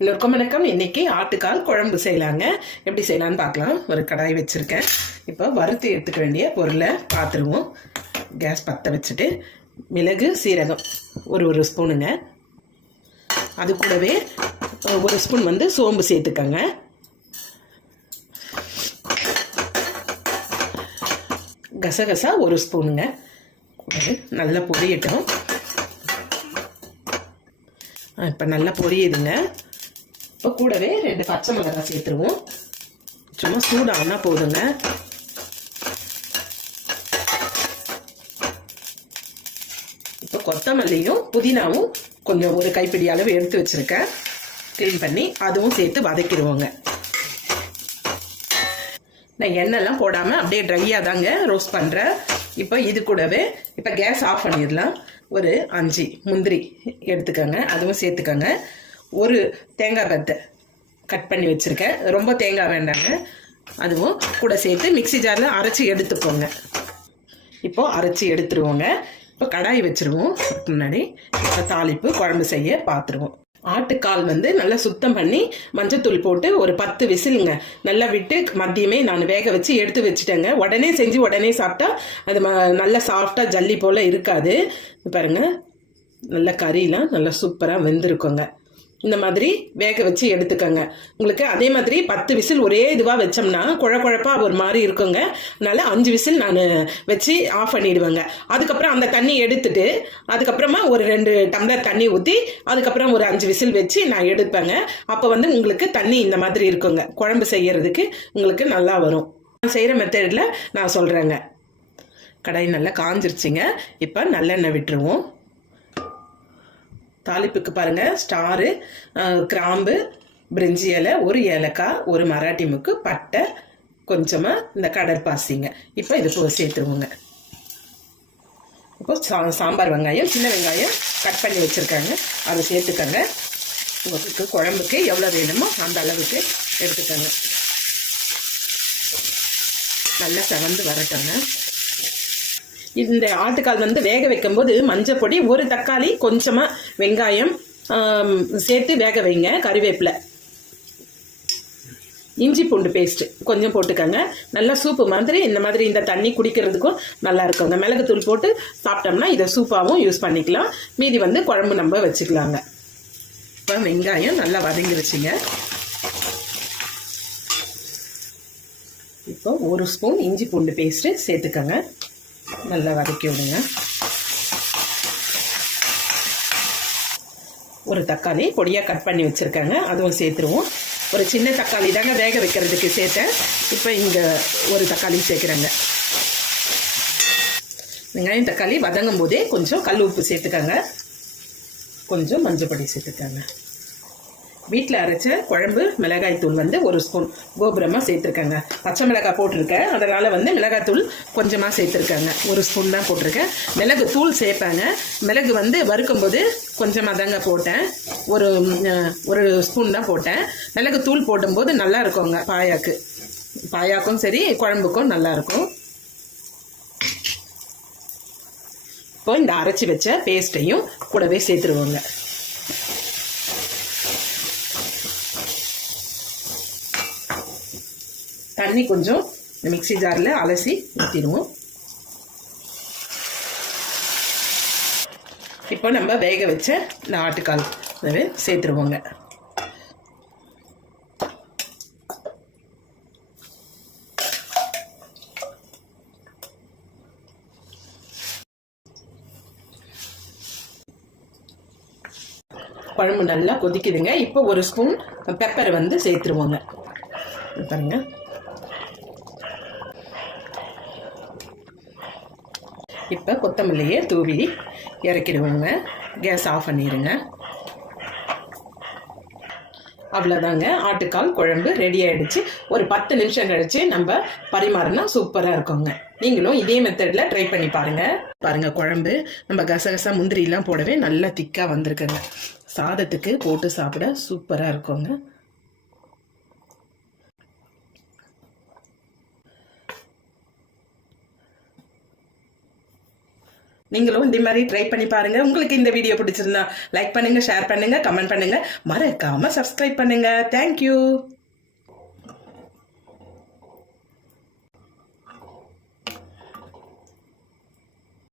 எல்லோருக்கும் வணக்கம். இன்னைக்கு ஆட்டுக்கால் குழம்பு செய்யலாங்க. எப்படி செய்யலான்னு பார்க்கலாம். ஒரு கடாய் வச்சுருக்கேன். இப்போ வறுத்து எடுத்துக்க வேண்டிய பொருளை பார்த்துருவோம். கேஸ் பற்ற வச்சுட்டு மிளகு சீரகம் ஒரு ஸ்பூனுங்க. அது கூடவே ஒரு ஸ்பூன் சோம்பு சேர்த்துக்கங்க. கசகசா ஒரு ஸ்பூனுங்க. நல்லா பொரியட்டும். இப்போ நல்லா பொரியுதுங்க. இப்போ கூடவே 2 பச்சை மிளகாய் சேர்த்துருவோம். சும்மா சூடானா போதுங்க. இப்போ கொத்தமல்லியும் புதினாவும் கொஞ்சம் ஒரு கைப்பிடி அளவு எடுத்து வச்சிருக்கேன். க்ளீன் பண்ணி அதுவும் சேர்த்து வதக்கிடுவோங்க. நான் எண்ணெய்லாம் போடாமல் அப்படியே ட்ரையாக தாங்க ரோஸ்ட் பண்ணுறேன். இப்போ இது கூடவே இப்போ கேஸ் ஆஃப் பண்ணிடலாம். ஒரு 5 முந்திரி எடுத்துக்கோங்க, அதுவும் சேர்த்துக்கோங்க. ஒரு தேங்காய் பத்தை கட் பண்ணி வச்சுருக்கேன். ரொம்ப தேங்காய் வேண்டாங்க. அதுவும் கூட சேர்த்து மிக்ஸி ஜாரில் அரைச்சி எடுத்துப்போங்க. இப்போது அரைச்சி எடுத்துருவோங்க. இப்போ கடாய் வச்சுருவோம். முன்னாடி இப்போ தாளிப்பு குழம்பு செய்ய பார்த்துருவோம். ஆட்டுக்கால் நல்லா சுத்தம் பண்ணி மஞ்சத்தூள் போட்டு ஒரு 10 விசிலுங்க நல்லா விட்டு மதியமே நான் வேக வச்சு எடுத்து வச்சுட்டேங்க. உடனே செஞ்சு உடனே சாப்பிட்டா அது நல்லா சாஃப்டாக ஜல்லி போல் இருக்காது. பாருங்கள், நல்லா கறியெலாம் நல்லா சூப்பராக வெந்திருக்குங்க. இந்த மாதிரி வேக வச்சு எடுத்துக்கோங்க. உங்களுக்கு அதே மாதிரி 10 விசில் ஒரே இதுவாக வச்சோம்னா குழப்பாக ஒரு மாதிரி இருக்குங்க. அதனால் 5 விசில் நான் வச்சு ஆஃப் பண்ணிடுவேங்க. அதுக்கப்புறம் அந்த தண்ணி எடுத்துட்டு அதுக்கப்புறமா ஒரு 2 டம்ளர் தண்ணி ஊற்றி அதுக்கப்புறம் ஒரு 5 விசில் வச்சு நான் எடுப்பேங்க. அப்போ உங்களுக்கு தண்ணி இந்த மாதிரி இருக்குங்க. குழம்பு செய்யறதுக்கு உங்களுக்கு நல்லா வரும். செய்கிற மெத்தடில் நான் சொல்கிறேங்க. கடாய் நல்லா காஞ்சிருச்சுங்க. இப்போ நல்லெண்ணெய் விட்டுருவோம். தாளிப்புக்கு பாருங்கள், ஸ்டாரு, கிராம்பு, பிரிஞ்சி இலை, ஒரு ஏலக்காய், ஒரு மராட்டி முக்கு, பட்டை, கொஞ்சமாக இந்த கடற்பாசிங்க. இப்போ இது சேர்த்துருவோங்க. இப்போ சாம்பார் வெங்காயம், சின்ன வெங்காயம் கட் பண்ணி வச்சுருக்காங்க, அதை சேர்த்துக்கங்க. உங்களுக்கு குழம்புக்கு எவ்வளோ வேணுமோ அந்த அளவுக்கு எடுத்துக்கோங்க. நல்லா செவந்து வரட்டங்க. இந்த ஆட்டுக்கால் வேக வைக்கும்போது மஞ்சள் பொடி, ஒரு தக்காளி, கொஞ்சமாக வெங்காயம் சேர்த்து வேக வைங்க. கறிவேப்பிலை, இஞ்சி பூண்டு பேஸ்ட்டு கொஞ்சம் போட்டுக்கோங்க. நல்லா சூப்பு மாதிரி இந்த மாதிரி இந்த தண்ணி குடிக்கிறதுக்கும் நல்லா இருக்குங்க. மிளகுத்தூள் போட்டு சாப்பிட்டோம்னா இதை சூப்பாகவும் யூஸ் பண்ணிக்கலாம். மீதி குழம்பு நம்ம வச்சுக்கலாங்க. இப்போ வெங்காயம் நல்லா வதங்கிருச்சுங்க. இப்போ ஒரு ஸ்பூன் இஞ்சி பூண்டு பேஸ்ட்டு சேர்த்துக்கோங்க. நல்லா வதக்கி விடுங்க. ஒரு தக்காளி பொடியாக கட் பண்ணி வச்சுருக்காங்க, அதுவும் சேர்த்துருவோம். ஒரு சின்ன தக்காளி தாங்க வேக வைக்கிறதுக்கு சேர்த்தேன். இப்போ இங்கே ஒரு தக்காளி சேர்க்குறேங்க. வெங்காயம் தக்காளி வதங்கும் போதே கொஞ்சம் கல் உப்பு சேர்த்துக்கோங்க. கொஞ்சம் மஞ்சள் பொடி சேர்த்துக்கோங்க. வீட்டில் அரைச்ச குழம்பு மிளகாய் தூள் ஒரு ஸ்பூன் கோபுரமாக சேர்த்துருக்கேங்க. பச்சை மிளகாய் போட்டிருக்கேன், அதனால் மிளகாய் தூள் கொஞ்சமாக சேர்த்துருக்காங்க. ஒரு ஸ்பூன் தான் போட்டிருக்கேன். மிளகு தூள் சேர்ப்பாங்க. மிளகு வறுக்கும்போது கொஞ்சமாக தாங்க போட்டேன். ஒரு ஸ்பூன் தான் போட்டேன். மிளகு தூள் போடும்போது நல்லா இருக்குங்க. பாயாக்கும் சரி குழம்புக்கும் நல்லாயிருக்கும். இப்போ இந்த அரைச்சி வச்ச பேஸ்ட்டையும் கூடவே சேர்த்துருவோங்க. தண்ணி கொஞ்சம் மிக்ஸி ஜாரில் அலசி ஊற்றிடுவோம். இப்போ நம்ம வேக வச்ச இந்த ஆட்டுக்கால் சேர்த்துருவோங்க. குழம்பு நல்லா கொதிக்குதுங்க. இப்போ ஒரு ஸ்பூன் பெப்பர் சேர்த்துருவோங்க. பாருங்க, இப்போ கொத்தமல்லியை தூவி இறக்கிடுவோங்க. கேஸ் ஆஃப் பண்ணிடுங்க. அவ்வளோதாங்க, ஆட்டுக்கால் குழம்பு ரெடி ஆகிடுச்சு. ஒரு 10 நிமிஷம் கழிச்சு நம்ம பரிமாறினா சூப்பராக இருக்குங்க. நீங்களும் இதே மெத்தடில் ட்ரை பண்ணி பாருங்கள். குழம்பு நம்ம கசகசா முந்திரிலாம் போடவே நல்லா திக்காக வந்திருக்குங்க. சாதத்துக்கு போட்டு சாப்பிட சூப்பராக இருக்குங்க. நீங்களும் இந்த மாதிரி ட்ரை பண்ணி பாருங்க. உங்களுக்கு இந்த வீடியோ பிடிச்சிருந்தா லைக் பண்ணுங்க, ஷேர் பண்ணுங்க, கமெண்ட் பண்ணுங்க, மறக்காம சப்ஸ்கிரைப் பண்ணுங்க. தேங்க்யூ.